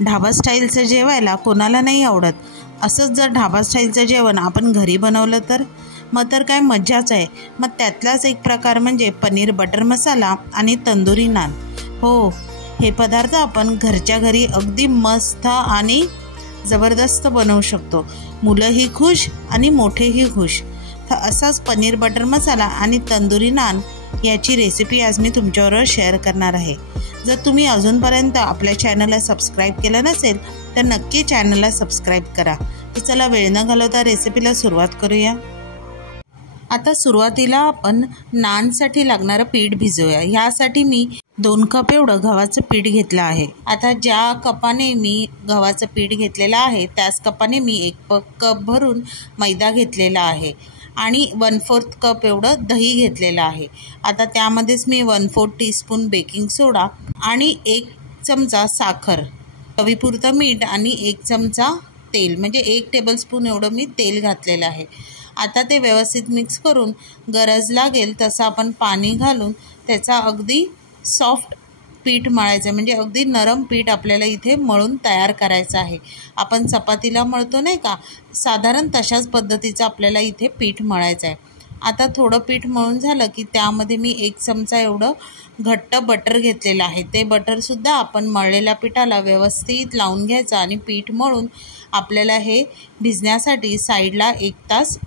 ढाबा स्टाईलचं जेवायला कोणाला नाही आवडत. असंच जर ढाबा स्टाईलचं जेवण आपण घरी बनवलं तर मग तर काय मज्जाच आहे. मग त्यातलाच एक प्रकार म्हणजे पनीर बटर मसाला आणि तंदुरी नान. हो, हे पदार्थ आपण घरच्या घरी अगदी मस्त आणि जबरदस्त बनवू शकतो. मुलंही खुश आणि मोठेही खुश. तर असाच पनीर बटर मसाला आणि तंदुरी नान याची रेसिपी आज मी तुमच्याबरोबर शेअर करणार आहे. जर तुम्ही अजूनपर्यंत आपल्या चॅनलला सबस्क्राईब केलं नसेल तर नक्की चॅनलला सबस्क्राईब करा. तर चला वेळ न घालवता रेसिपीला सुरुवात करूया. आता सुरुवातीला आपण नानसाठी लागणारं पीठ भिजवूया. ह्यासाठी मी 2 कप एवढं गव्हाचं पीठ घेतलं आहे. आता ज्या कपाने मी गव्हाचं पीठ घेतलेलं आहे त्याच कपाने मी 1 कप भरून मैदा घेतलेला आहे आणि 1/4 कप एवढं दही घेतलेलं आहे. आता त्यामध्येच मी 1/4 टीस्पून बेकिंग सोडा आणि 1 चमचा साखर, चवीपुरतं मीठ आणि 1 चमचा तेल म्हणजे 1 टेबलस्पून एवढं मी तेल घातलेलं आहे. आता ते व्यवस्थित मिक्स करून गरज लागेल तसं आपण पाणी घालून त्याचा अगदी सॉफ्ट पीठ मळायचं म्हणजे अगदी नरम पीठ आपल्याला इथे मळून तयार करायचं आहे. आपण चपातीला मळतो नाही का, साधारण तशाच पद्धतीचं आपल्याला इथे पीठ मळायचं आहे. आता थोडं पीठ मळून झालं की त्यामध्ये मी 1 चमचा एवढं घट्ट बटर घेतलेलं आहे. ते बटरसुद्धा आपण मळलेल्या पिठाला व्यवस्थित लावून घ्यायचं आणि पीठ मळून आपल्याला हे भिजण्यासाठी साईडला 1 तास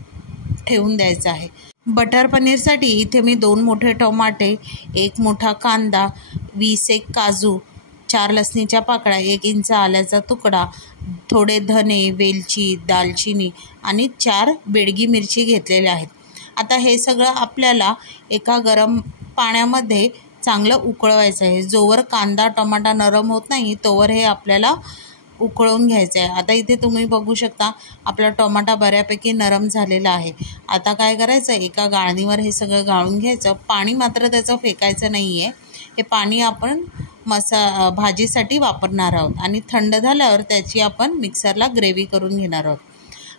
ठेवून द्यायचं आहे. बटर पनीरसाठी इथे मी 2 मोठे टोमॅटे, 1 मोठा कांदा, 20 काजू, 4 लसणीच्या पाकळ्या, 1 इंच आल्याचा तुकडा, थोडे धने, वेलची, दालचिनी आणि 4 बेडगी मिरची घेतलेल्या आहेत. आता हे सगळं आपल्याला एका गरम पाण्यामध्ये चांगलं उकळवायचं आहे. जोवर कांदा टोमॅटो नरम होत नाही तोवर हे आपल्याला उकळवून घ्यायचं आहे. आता इथे तुम्ही बघू शकता आपला टोमॅटो बऱ्यापैकी नरम झालेला आहे. आता काय करायचं, एका गाळणीवर हे सगळं गाळून घ्यायचं. पाणी मात्र त्याचं फेकायचं नाही आहे. हे पाणी आपण भाजीसाठी वापरणार आहोत आणि थंड झाल्यावर त्याची आपण मिक्सरला ग्रेव्ही करून घेणार आहोत.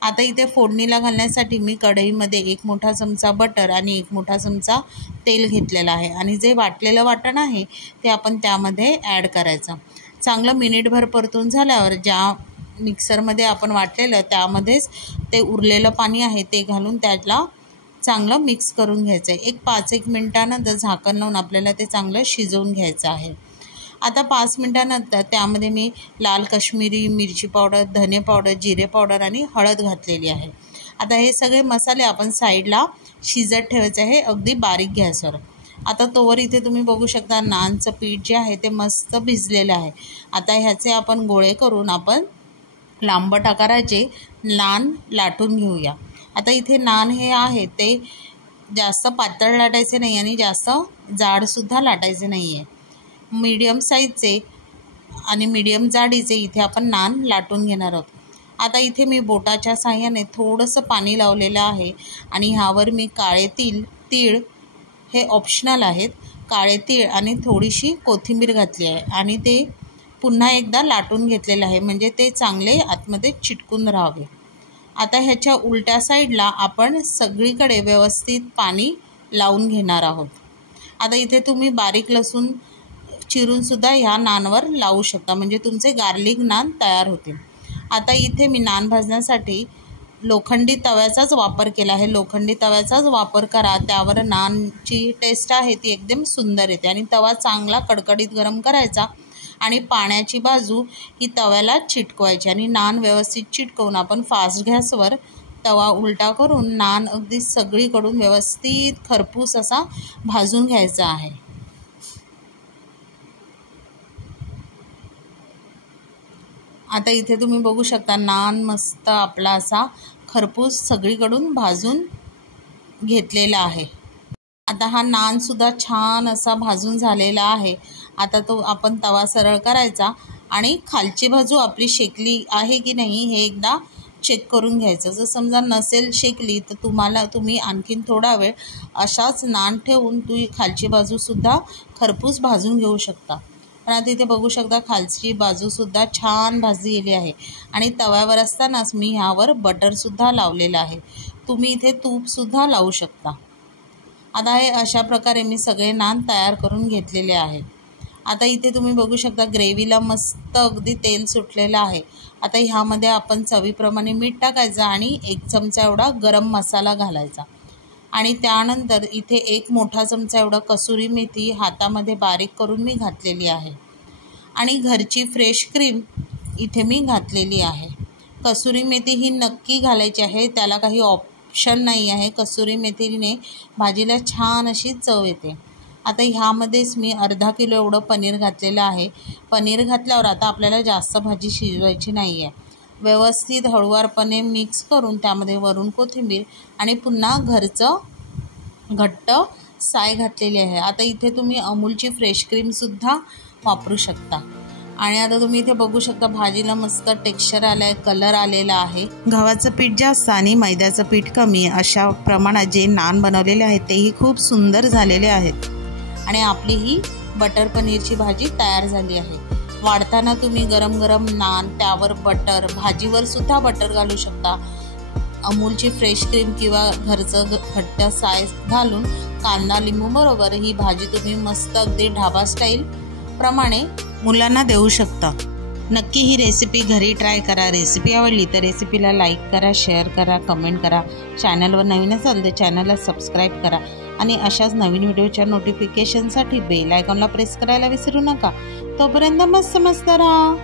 आता इथे फोडणीला घालण्यासाठी मी कढईमध्ये 1 मोठा चमचा बटर आणि 1 मोठा चमचा तेल घेतलेला आहे आणि जे वाटलेलं वाटण आहे ते आपण त्यामध्ये ॲड करायचं. चांगलं मिनिटभर परतून झाल्यावर ज्या मिक्सरमध्ये आपण वाटलेलं त्यामध्येच ते उरलेलं पाणी आहे ते घालून त्याला चांगलं मिक्स करून घ्यायचं आहे. 5-1 मिनटानंतर झाकण लावून आपल्याला ते चांगलं शिजवून घ्यायचं आहे. आता 5 मिनटानंतर त्यामध्ये मी लाल काश्मीरी मिरची पावडर, धने पावडर, जिरे पावडर आणि हळद घातलेली आहे. आता हे सगळे मसाले आपण साईडला शिजत ठेवायचे आहे अगदी बारीक गॅसवर. आता तोवर इथे तुम्ही बघू शकता नानचं पीठ जे आहे ते मस्त भिजलेलं आहे. आता ह्याचे आपण गोळे करून आपण लांबट आकाराचे नान लाटून घेऊया. आता इथे नान हे आहे ते जास्त पातळ लाटायचे नाही आणि जास्त जाडसुद्धा लाटायचे नाही आहे. मीडियम साईजचे आणि मीडियम जाडीचे इथे आपण नान लाटून घेणार आहोत. आता इथे मी बोटाच्या साहाय्याने थोडंसं पाणी लावलेलं आहे आणि ह्यावर मी काळे तीळ हे ऑप्शनल आहेत, काळे तीळ आणि थोडीशी कोथिंबीर घातली आहे आणि ते पुन्हा एकदा लाटून घेतलेलं आहे म्हणजे ते चांगले आतमध्ये चिटकून राहावे. आता ह्याच्या उलट्या साईडला आपण सगळीकडे व्यवस्थित पाणी लावून घेणार आहोत. आता इथे तुम्ही बारीक लसूण चिरूनसुद्धा ह्या नानवर लावू शकता म्हणजे तुमचे गार्लिक नान तयार होतील. आता इथे मी नान भाजण्यासाठी लोखंडी तव्याचाच वापर केला आहे. लोखंडी तव्याचाच वापर करा, त्यावर नानची टेस्ट आहे ती एकदम सुंदर येते. आणि तवा चांगला कडकडीत गरम करायचा आणि पाण्याची बाजू ही तव्याला चिटकवायची आणि नान व्यवस्थित चिटकवून आपण फास्ट गॅसवर तवा उलटा करून नान अगदी सगळीकडून व्यवस्थित खरपूस असा भाजून घ्यायचा आहे. आता इथे तुम्ही बघू शकता नान मस्त आपला असा खरपूस सगळीकडून भाजून घेतलेला आहे. आता हा नानसुद्धा छान असा भाजून झालेला आहे. आता तो आपण तवा सरळ करायचा आणि खालची बाजू आपली शेकली आहे की नाही हे एकदा चेक करून घ्यायचं. जर समजा नसेल शेकली तर तुम्ही आणखीन थोडा वेळ अशाच नान ठेवून खालची बाजूसुद्धा खरपूस भाजून घेऊ शकता. पण आता इथे बघू शकता खालची बाजूसुद्धा छान भाजली गेली आहे आणि तव्यावर असतानाच मी ह्यावर बटरसुद्धा लावलेलं आहे. तुम्ही इथे तूपसुद्धा लावू शकता. आता हे अशा प्रकारे मी सगळे नान तयार करून घेतलेले आहेत. आता इथे तुम्ही बघू शकता ग्रेव्हीला मस्त अगदी तेल सुटलेलं आहे। आता ह्यामध्ये आपण चवीप्रमाणे मीठ टाकायचं आणि 1 चमचा एवढा गरम मसाला घालायचा आणि त्यानंतर इथे 1 मोठा चमचा एवढा कसुरी मेथी हातामध्ये बारीक करून मी घातलेली आहे आणि घरची फ्रेश क्रीम इथे मी घातलेली आहे। कसुरी मेथी ही नक्की घालायची आहे, त्याला काही ऑप्शन नाही आहे। कसुरी मेथीने भाजीला छान अशी चव येते। आता ह्यामध्येच मी अर्धा किलो एवढं पनीर घातलेलं आहे। पनीर घातल्यावर आता आपल्याला जास्त भाजी शिजवायची नाही आहे। व्यवस्थित हळूवारपणे मिक्स करून त्यामध्ये वरून कोथिंबीर आणि पुन्हा घरचं घट्ट साय घातलेली आहे। आता इथे तुम्ही अमूलची फ्रेश क्रीमसुद्धा वापरू शकता आणि आता तुम्ही इथे बघू शकता भाजीला मस्त टेक्स्चर आलं आहे, कलर आलेला आहे। गव्हाचं पीठ जास्त आणि मैद्याचं पीठ कमी अशा प्रमाणात जे नान बनवलेले आहेत तेही खूप सुंदर झालेले आहेत आणि आपली ही बटर पनीरची भाजी तयार झाली आहे। वाढताना तुम्ही गरम गरम नान त्यावर बटर, भाजीवर सुद्धा बटर घालू शकता। अमूलची फ्रेश क्रीम किंवा घरचं घट्ट साय घालून कांदा लिंबू बरोबर ही भाजी तुम्ही मस्त अगदी ढाबा स्टाईल प्रमाणे मुलांना देऊ शकता। नक्की ही रेसिपी घरी ट्राय करा। रेसिपी आवडली तर रेसिपीला लाईक करा, शेअर करा, कमेंट करा। चॅनलवर नवीन असाल तर चॅनलला सबस्क्राईब करा आणि अशाच नवीन व्हिडिओच्या नोटिफिकेशनसाठी बेल आयकॉनला प्रेस करायला विसरू नका। तोपर्यंत मस्त राहा।